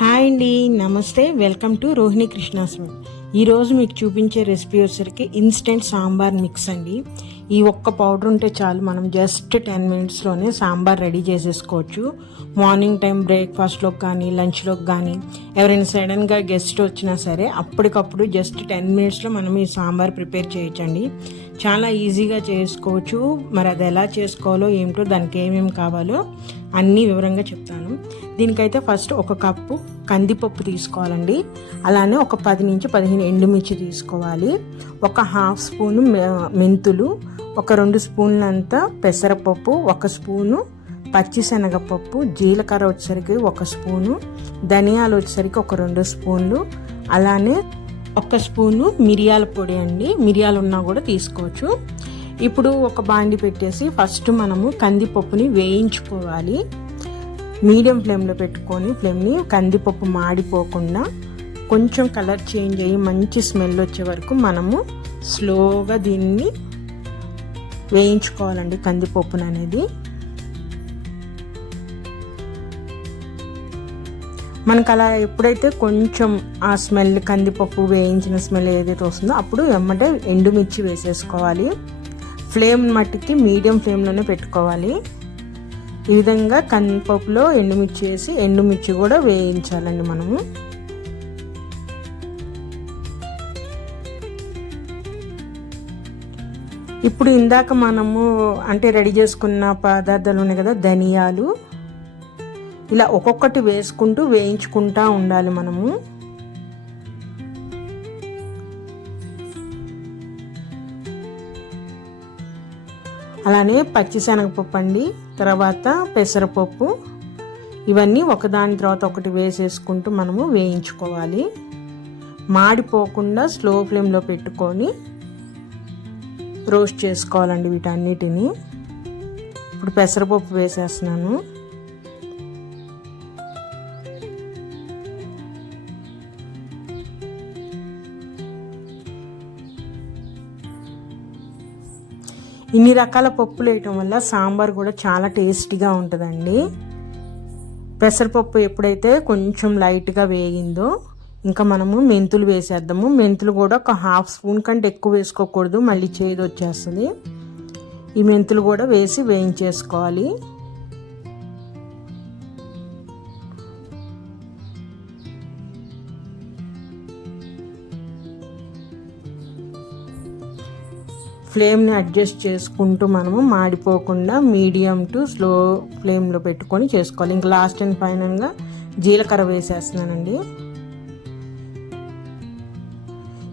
Hi అండి నమస్తే welcome to Rohini కృష్ణాస్వామి. ఈరోజు మీకు చూపించే రెసిపీ వచ్చరికి ఇన్స్టెంట్ సాంబార్ మిక్స్ అండి. ఈ ఒక్క పౌడర్ ఉంటే చాలు మనం జస్ట్ టెన్ మినిట్స్లోనే సాంబార్ రెడీ చేసేసుకోవచ్చు. మార్నింగ్ టైం బ్రేక్ఫాస్ట్లోకి కానీ లంచ్లోకి కానీ ఎవరైనా సడన్గా గెస్ట్ వచ్చినా సరే అప్పటికప్పుడు జస్ట్ టెన్ మినిట్స్లో మనం ఈ సాంబార్ ప్రిపేర్ చేయొచ్చండి. చాలా ఈజీగా చేసుకోవచ్చు. మరి అది ఎలా చేసుకోవాలో ఏమిటో దానికి ఏమేమి కావాలో అన్నీ వివరంగా చెప్తాను. దీనికైతే ఫస్ట్ ఒక కప్పు కందిపప్పు తీసుకోవాలండి. అలానే ఒక పది నుంచి పదిహేను ఎండుమిర్చి తీసుకోవాలి. ఒక హాఫ్ స్పూను మె- మెంతులు ఒక రెండు స్పూన్లంత పెసరపప్పు ఒక స్పూను పచ్చిశనగపప్పు జీలకర్ర వచ్చేసరికి ఒక స్పూను ధనియాలు వచ్చేసరికి ఒక రెండు స్పూన్లు అలానే ఒక స్పూను మిరియాల పొడి అండి. మిరియాలు ఉన్నా కూడా తీసుకోవచ్చు. ఇప్పుడు ఒక బాండి పెట్టేసి ఫస్ట్ మనము కందిపప్పుని వేయించుకోవాలి. మీడియం ఫ్లేమ్లో పెట్టుకొని ఫ్లేమ్ని కందిపప్పు మాడిపోకుండా కొంచెం కలర్ చేంజ్ అయ్యి మంచి స్మెల్ వచ్చే వరకు మనము స్లోగా దీన్ని వేయించుకోవాలండి కందిపప్పును అనేది. మనకు అలా ఎప్పుడైతే కొంచెం ఆ స్మెల్ కందిపప్పు వేయించిన స్మెల్ ఏదైతే వస్తుందో అప్పుడు వెమ్మటే ఎండుమిర్చి వేసేసుకోవాలి. ఫ్లేమ్ మట్టికి మీడియం ఫ్లేమ్లోనే పెట్టుకోవాలి. ఈ విధంగా కందిపప్పులో ఎండుమిర్చి వేసి ఎండుమిర్చి కూడా వేయించాలండి మనము. ఇప్పుడు ఇందాక మనము అంటే రెడీ చేసుకున్న పదార్థాలు ఉన్నాయి కదా ధనియాలు. ఇలా ఒక్కొక్కటి వేసుకుంటూ వేయించుకుంటా ఉండాలి మనము. అలానే పచ్చిశనగపప్పు అండి తర్వాత పెసరపప్పు. ఇవన్నీ ఒకదాని తర్వాత ఒకటి వేసేసుకుంటూ మనము వేయించుకోవాలి. మాడిపోకుండా స్లో ఫ్లేమ్లో పెట్టుకొని రోస్ట్ చేసుకోవాలండి వీటన్నిటిని. ఇప్పుడు పెసరపప్పు వేసేస్తున్నాను. ఇన్ని రకాల పప్పులు వేయటం వల్ల సాంబార్ కూడా చాలా టేస్టీగా ఉంటుందండి. పెసరపప్పు ఎప్పుడైతే కొంచెం లైట్గా వేగిందో ఇంకా మనము మెంతులు వేసేద్దాము. మెంతులు కూడా ఒక హాఫ్ స్పూన్ కంటే ఎక్కువ వేసుకోకూడదు. మళ్ళీ చేదు వచ్చేస్తుంది. ఈ మెంతులు కూడా వేసి వేయించేసుకోవాలి. ఫ్లేమ్ని అడ్జస్ట్ చేసుకుంటూ మనము మాడిపోకుండా మీడియం టు స్లో ఫ్లేమ్లో పెట్టుకొని చేసుకోవాలి. ఇంకా లాస్ట్ అండ్ ఫైనల్గా జీలకర్ర వేసేస్తున్నానండి.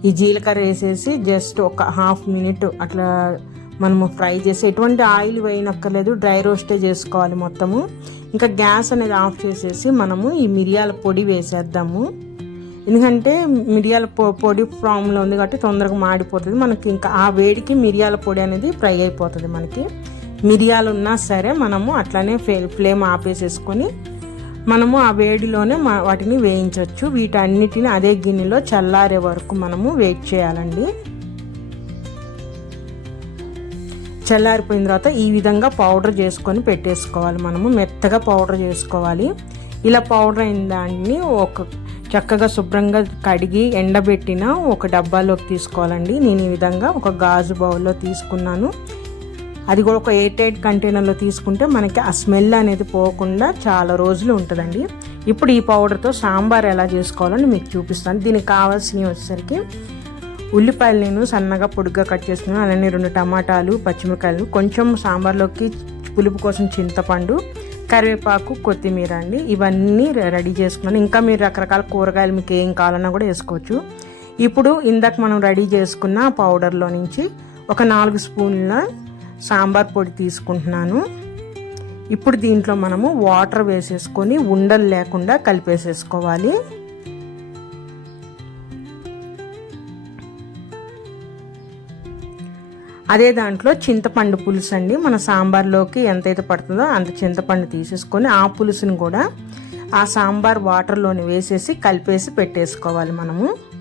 ఈ జీలకర్ర వేసేసి జస్ట్ ఒక హాఫ్ మినిట్ అట్లా మనము ఫ్రై చేసి ఎటువంటి ఆయిల్ వేయనక్కర్లేదు డ్రై రోస్టే చేసుకోవాలి మొత్తము. ఇంకా గ్యాస్ అనేది ఆఫ్ చేసేసి మనము ఈ మిరియాల పొడి వేసేద్దాము. ఎందుకంటే మిరియాల పొ పొడి ఫామ్లో ఉంది కాబట్టి తొందరగా మాడిపోతుంది. మనకి ఇంకా ఆ వేడికి మిరియాల పొడి అనేది ఫ్రై అయిపోతుంది మనకి. మిరియాలు ఉన్నా సరే మనము అట్లానే ఫ్లేమ్ ఆపేసేసుకొని మనము ఆ వేడిలోనే వాటిని వేయించవచ్చు వీటన్నిటిని అదే గిన్నెలో చల్లారే వరకు మనము వెయిట్ చేయాలండి. చల్లారిపోయిన తర్వాత ఈ విధంగా పౌడర్ చేసుకొని పెట్టేసుకోవాలి మనము. మెత్తగా పౌడర్ చేసుకోవాలి. ఇలా పౌడర్ అయిన దాన్ని ఒక చక్కగా శుభ్రంగా కడిగి ఎండబెట్టిన ఒక డబ్బాలోకి తీసుకోవాలండి. నేను ఈ విధంగా ఒక గాజు బౌల్లో తీసుకున్నాను. అది కూడా ఒక ఎయిట్ ఎయిట్ కంటైనర్లో తీసుకుంటే మనకి ఆ స్మెల్ అనేది పోకుండా చాలా రోజులు ఉంటుందండి. ఇప్పుడు ఈ పౌడర్తో సాంబార్ ఎలా చేసుకోవాలని మీకు చూపిస్తాను. దీనికి కావాల్సినవి వచ్చేసరికి ఉల్లిపాయలు నేను సన్నగా పొడిగా కట్ చేసుకున్నాను. అలానే రెండు టమాటాలు పచ్చిమిరకాయలు కొంచెం సాంబార్లోకి పులుపు కోసం చింతపండు కరివేపాకు కొత్తిమీర అండి. ఇవన్నీ రెడీ చేసుకున్నాను. ఇంకా మీరు రకరకాల కూరగాయలు మీకు ఏం కావాలన్నా కూడా వేసుకోవచ్చు. ఇప్పుడు ఇందాక మనం రెడీ చేసుకున్న పౌడర్లో నుంచి ఒక నాలుగు స్పూన్ల సాంబార్ పొడి తీసుకుంటున్నాను. ఇప్పుడు దీంట్లో మనము వాటర్ వేసేసుకొని ఉండలు లేకుండా కలిపేసేసుకోవాలి. అదే దాంట్లో చింతపండు పులుసు అండి. మన సాంబార్లోకి ఎంతైతే పడుతుందో అంత చింతపండు తీసేసుకొని ఆ పులుసుని కూడా ఆ సాంబార్ వాటర్లోని వేసేసి కలిపేసి పెట్టేసుకోవాలి మనము.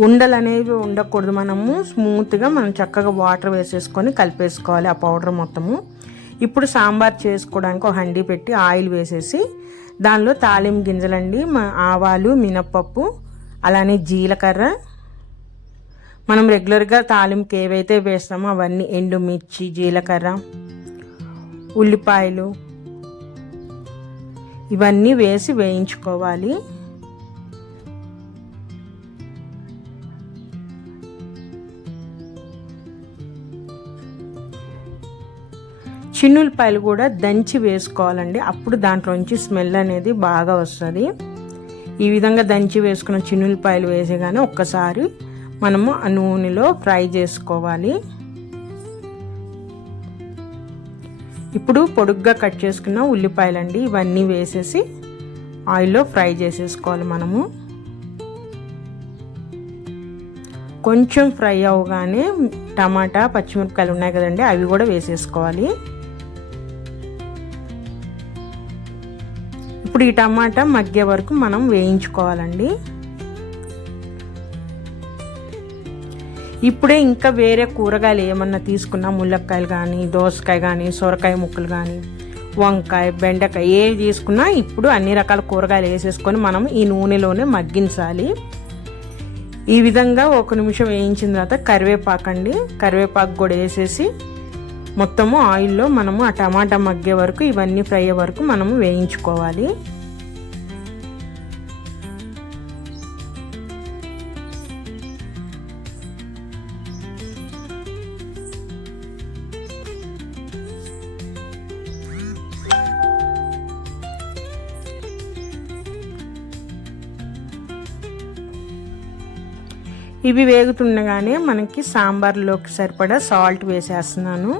ఉండలు అనేవి ఉండకూడదు. మనము స్మూత్గా మనం చక్కగా వాటర్ వేసేసుకొని కలిపేసుకోవాలి ఆ పౌడర్ మొత్తము. ఇప్పుడు సాంబార్ చేసుకోవడానికి ఒక హండీ పెట్టి ఆయిల్ వేసేసి దానిలో తాలింపు గింజలండి ఆవాలు మినప్పప్పు అలానే జీలకర్ర. మనం రెగ్యులర్గా తాలింపుకి ఏవైతే వేస్తామో అవన్నీ ఎండుమిర్చి జీలకర్ర ఉల్లిపాయలు ఇవన్నీ వేసి వేయించుకోవాలి. చిన్నులపాయలు కూడా దంచి వేసుకోవాలండి. అప్పుడు దాంట్లోంచి స్మెల్ అనేది బాగా వస్తుంది. ఈ విధంగా దంచి వేసుకున్న చిన్నులపాయలు వేసేగానే ఒక్కసారి మనము ఆ నూనెలో ఫ్రై చేసుకోవాలి. ఇప్పుడు పొడుగ్గా కట్ చేసుకున్న ఉల్లిపాయలండి ఇవన్నీ వేసేసి ఆయిల్లో ఫ్రై చేసేసుకోవాలి మనము. కొంచెం ఫ్రై అవగానే టమాటా పచ్చిమిరపకాయలు ఉన్నాయి కదండి అవి కూడా వేసేసుకోవాలి. ఇప్పుడు ఈ టమాటా మగ్గే వరకు మనం వేయించుకోవాలండి. ఇప్పుడే ఇంకా వేరే కూరగాయలు ఏమన్నా తీసుకున్నా ముల్లక్కాయలు కానీ దోసకాయ కానీ సొరకాయ ముక్కలు కానీ వంకాయ బెండకాయ ఏవి తీసుకున్నా ఇప్పుడు అన్ని రకాల కూరగాయలు వేసేసుకొని మనం ఈ నూనెలోనే మగ్గించాలి. ఈ విధంగా ఒక నిమిషం వేయించిన తర్వాత కరివేపాకు అండి కరివేపాకు కూడా వేసేసి మొత్తము ఆయిల్లో మనము ఆ టమాటా మగ్గే వరకు ఇవన్నీ ఫ్రై అయ్యే వరకు మనము వేయించుకోవాలి. ఇవి వేగుతుండగానే మనకి సాంబార్లోకి సరిపడా సాల్ట్ వేసేస్తున్నాను.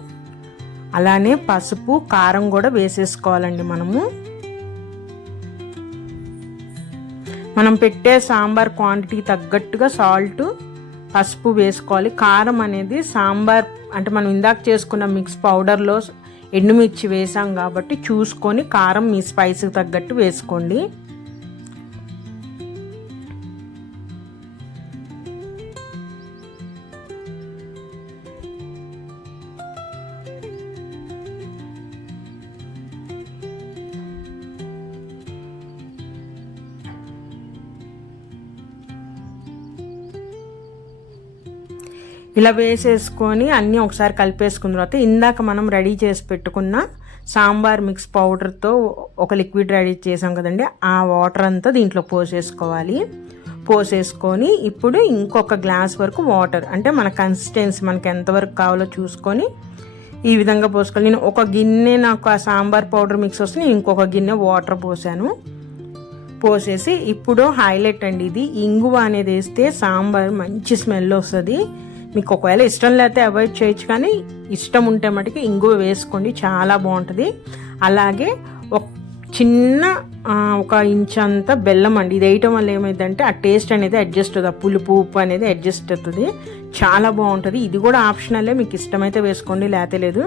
అలానే పసుపు కారం కూడా వేసేసుకోవాలండి మనము. మనం పెట్టే సాంబార్ క్వాంటిటీ తగ్గట్టుగా సాల్ట్ పసుపు వేసుకోవాలి. కారం అనేది సాంబార్ అంటే మనం ఇందాక చేసుకున్న మిక్స్ పౌడర్లో ఎండుమిర్చి వేసాం కాబట్టి చూసుకొని కారం మీ స్పైస్కి తగ్గట్టు వేసుకోండి. ఇలా వేసేసుకొని అన్నీ ఒకసారి కలిపేసుకున్న తర్వాత ఇందాక మనం రెడీ చేసి పెట్టుకున్న సాంబార్ మిక్స్ పౌడర్తో ఒక లిక్విడ్ రెడీ చేసాం కదండి ఆ వాటర్ అంతా దీంట్లో పోసేసుకోవాలి. పోసేసుకొని ఇప్పుడు ఇంకొక గ్లాస్ వరకు వాటర్ అంటే మన కన్సిస్టెన్సీ మనకి ఎంతవరకు కావాలో చూసుకొని ఈ విధంగా పోసుకోవాలి. నేను ఒక గిన్నె నాకు ఆ సాంబార్ పౌడర్ మిక్స్ వస్తే నేను ఇంకొక గిన్నె వాటర్ పోసాను. పోసేసి ఇప్పుడు హైలైట్ అండి ఇది. ఇంగువ అనేది వేస్తే సాంబార్ మంచి స్మెల్ వస్తుంది. మీకు ఒకవేళ ఇష్టం లేకపోతే అవాయిడ్ చేయొచ్చు కానీ ఇష్టం ఉంటే మటుకు ఇంగువ వేసుకోండి చాలా బాగుంటుంది. అలాగే ఒక చిన్న ఒక ఇంచ్ అంత బెల్లం అండి ఇది వేయటం వల్ల ఏమైందంటే ఆ టేస్ట్ అనేది అడ్జస్ట్ అవుతుంది ఆ పులుపు ఉప్పు అనేది అడ్జస్ట్ అవుతుంది. చాలా బాగుంటుంది. ఇది కూడా ఆప్షనలే మీకు ఇష్టమైతే వేసుకోండి లేతే లేదు.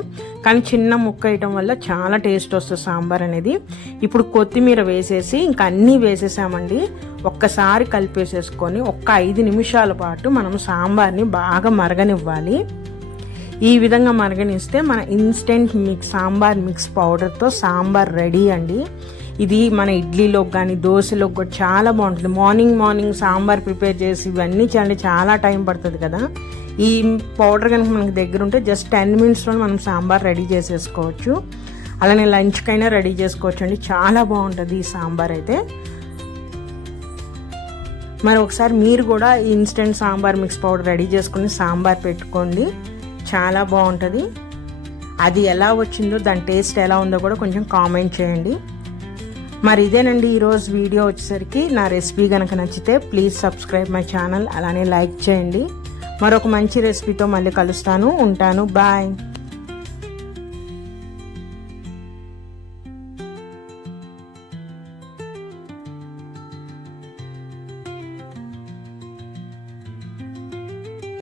కానీ చిన్న ముక్క వేయటం వల్ల చాలా టేస్ట్ వస్తుంది సాంబార్ అనేది. ఇప్పుడు కొత్తిమీర వేసేసి ఇంకా అన్నీ వేసేసామండి. ఒక్కసారి కలిపేసేసుకొని ఒక్క ఐదు నిమిషాల పాటు మనం సాంబార్ని బాగా మరగనివ్వాలి. ఈ విధంగా మరగనిస్తే మన ఇన్స్టెంట్ మిక్స్ సాంబార్ మిక్స్ పౌడర్తో సాంబార్ రెడీ అండి. ఇది మన ఇడ్లీలోకి కానీ దోశలోకి కూడా చాలా బాగుంటుంది. మార్నింగ్ మార్నింగ్ సాంబార్ ప్రిపేర్ చేసి ఇవన్నీ చాలా చాలా టైం పడుతుంది కదా. ఈ పౌడర్ కనుక మనకి దగ్గర ఉంటే జస్ట్ టెన్ మినిట్స్లో మనం సాంబార్ రెడీ చేసేసుకోవచ్చు. అలానే లంచ్కైనా రెడీ చేసుకోవచ్చు అండి చాలా బాగుంటుంది ఈ సాంబార్ అయితే. మరి ఒకసారి మీరు కూడా instant sambar mix powder ready చేసుకుని సాంబార్ పెట్టుకోండి. చాలా బాగుంటుంది. అది ఎలా వచ్చిందో దాని టేస్ట్ ఎలా ఉందో కూడా కొంచెం కామెంట్ చేయండి. మరి ఇదేనండి ఈరోజు వీడియో వచ్చేసరికి నా రెసిపీ కనుక నచ్చితే ప్లీజ్ సబ్స్క్రైబ్ మై ఛానల్ అలానే లైక్ చేయండి. మరొక మంచి రెసిపీతో మళ్ళీ కలుస్తాను ఉంటాను. బాయ్.